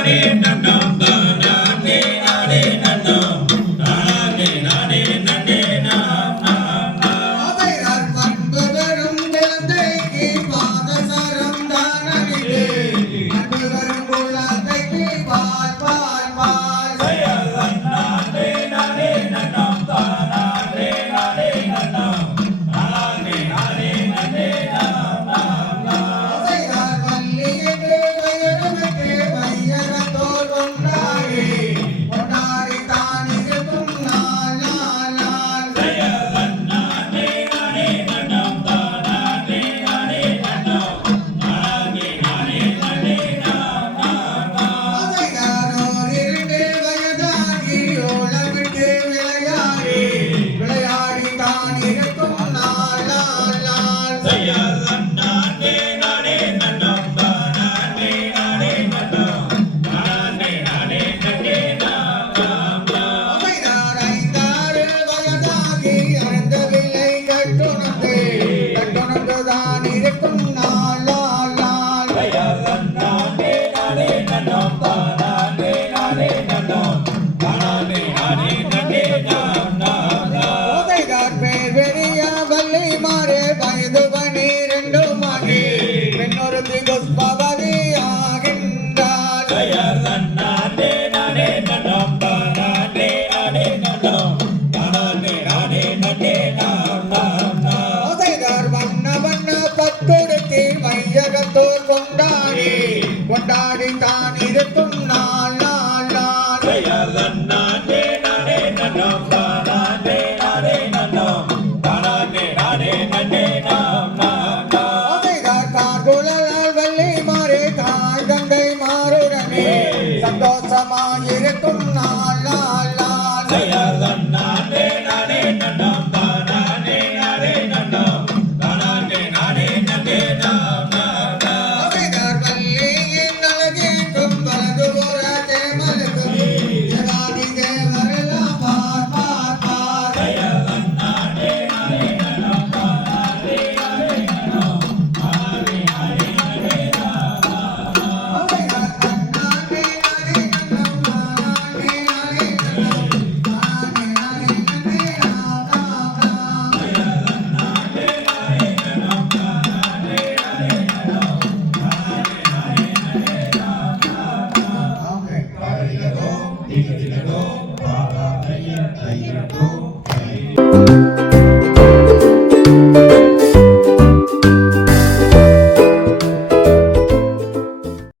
na na na அற்புதத்தை மையகத்தோர் கொண்டாடி கொண்டாடி தான் இருக்கும். நாள் நாள் நாள் சந்தோஷமாயிருக்கும். நாள் நாள் நாள் தையிடட்டும் பாபா தையிடட்டும்